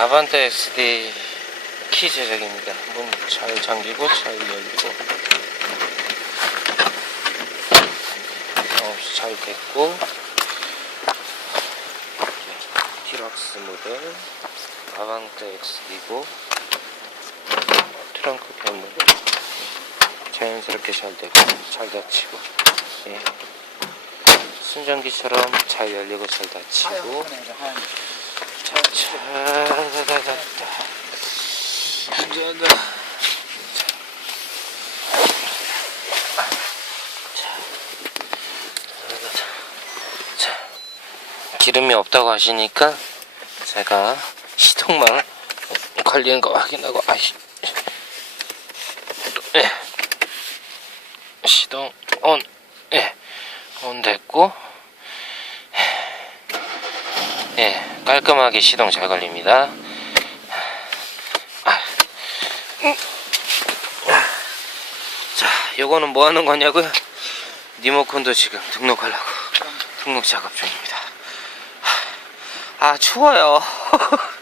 아반떼 XD 키 제작입니다. 문 잘 잠기고 잘 열리고. 없이 잘 됐고. 디럭스 모델 아반떼 XD고 트렁크 벽면 자연스럽게 잘 되고 잘 닫히고. 예. 순전기처럼 잘 열리고 잘 닫히고. 차차다다다 운전다 자 기름이 없다고 하시니까 제가 시동만 걸리는 거 확인하고 아이 예. 시동 온 예, 온 됐고 예, 깔끔하게 시동 잘 걸립니다. 아, 음. 자, 요거는 뭐 하는 거냐고요? 리모컨도 지금 등록하려고 등록 작업 중입니다. 아, 추워요.